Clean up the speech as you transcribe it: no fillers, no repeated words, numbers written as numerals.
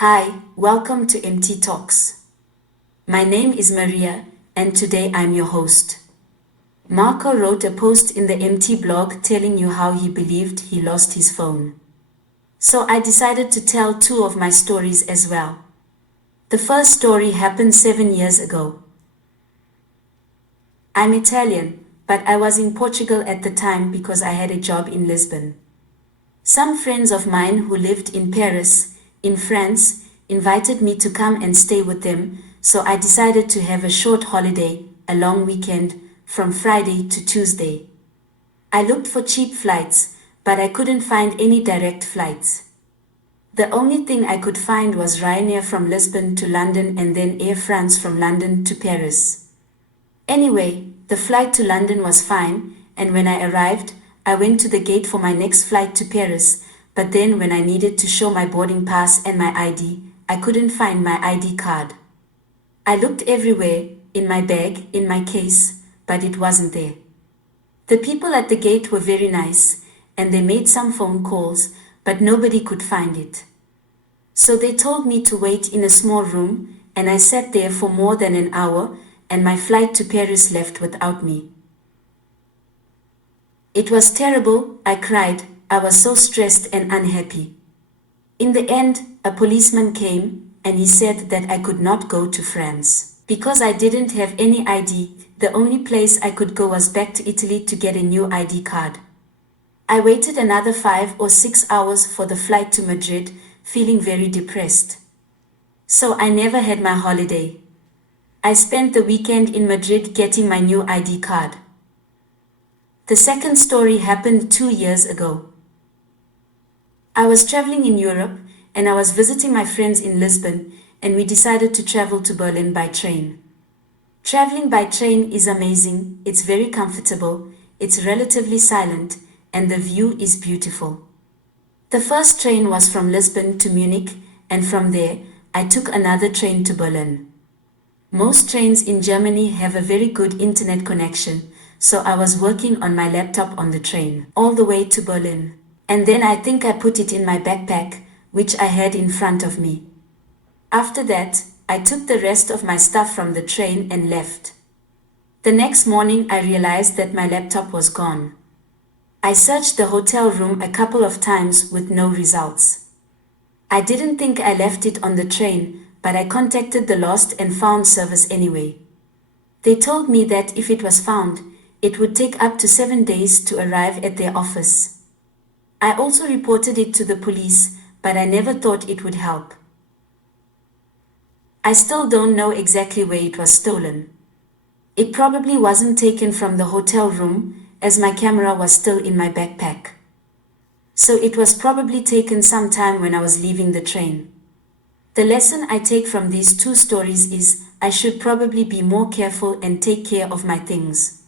Hi, welcome to MT Talks. My name is Maria, and today I'm your host. Marco wrote a post in the MT blog telling you how he believed he lost his phone. So I decided to tell two of my stories as well. The first story happened 7 years ago. I'm Italian, but I was in Portugal at the time because I had a job in Lisbon. Some friends of mine who lived in Paris, in France, invited me to come and stay with them, so I decided to have a short holiday, a long weekend, from Friday to Tuesday. I looked for cheap flights, but I couldn't find any direct flights. The only thing I could find was Ryanair from Lisbon to London and then Air France from London to Paris. Anyway, the flight to London was fine, and when I arrived, I went to the gate for my next flight to Paris, but then when I needed to show my boarding pass and my ID, I couldn't find my ID card. I looked everywhere, in my bag, in my case, but it wasn't there. The people at the gate were very nice, and they made some phone calls, but nobody could find it. So they told me to wait in a small room, and I sat there for more than an hour, and my flight to Paris left without me. It was terrible, I cried, I was so stressed and unhappy. In the end, a policeman came, and he said that I could not go to France. Because I didn't have any ID, the only place I could go was back to Italy to get a new ID card. I waited another 5 or 6 hours for the flight to Madrid, feeling very depressed. So I never had my holiday. I spent the weekend in Madrid getting my new ID card. The second story happened 2 years ago. I was traveling in Europe, and I was visiting my friends in Lisbon, and we decided to travel to Berlin by train. Traveling by train is amazing, it's very comfortable, it's relatively silent, and the view is beautiful. The first train was from Lisbon to Munich, and from there, I took another train to Berlin. Most trains in Germany have a very good internet connection, so I was working on my laptop on the train, all the way to Berlin. And then I think I put it in my backpack, which I had in front of me. After that, I took the rest of my stuff from the train and left. The next morning I realized that my laptop was gone. I searched the hotel room a couple of times with no results. I didn't think I left it on the train, but I contacted the lost and found service anyway. They told me that if it was found, it would take up to 7 days to arrive at their office. I also reported it to the police, but I never thought it would help. I still don't know exactly where it was stolen. It probably wasn't taken from the hotel room, as my camera was still in my backpack. So it was probably taken sometime when I was leaving the train. The lesson I take from these two stories is I should probably be more careful and take care of my things.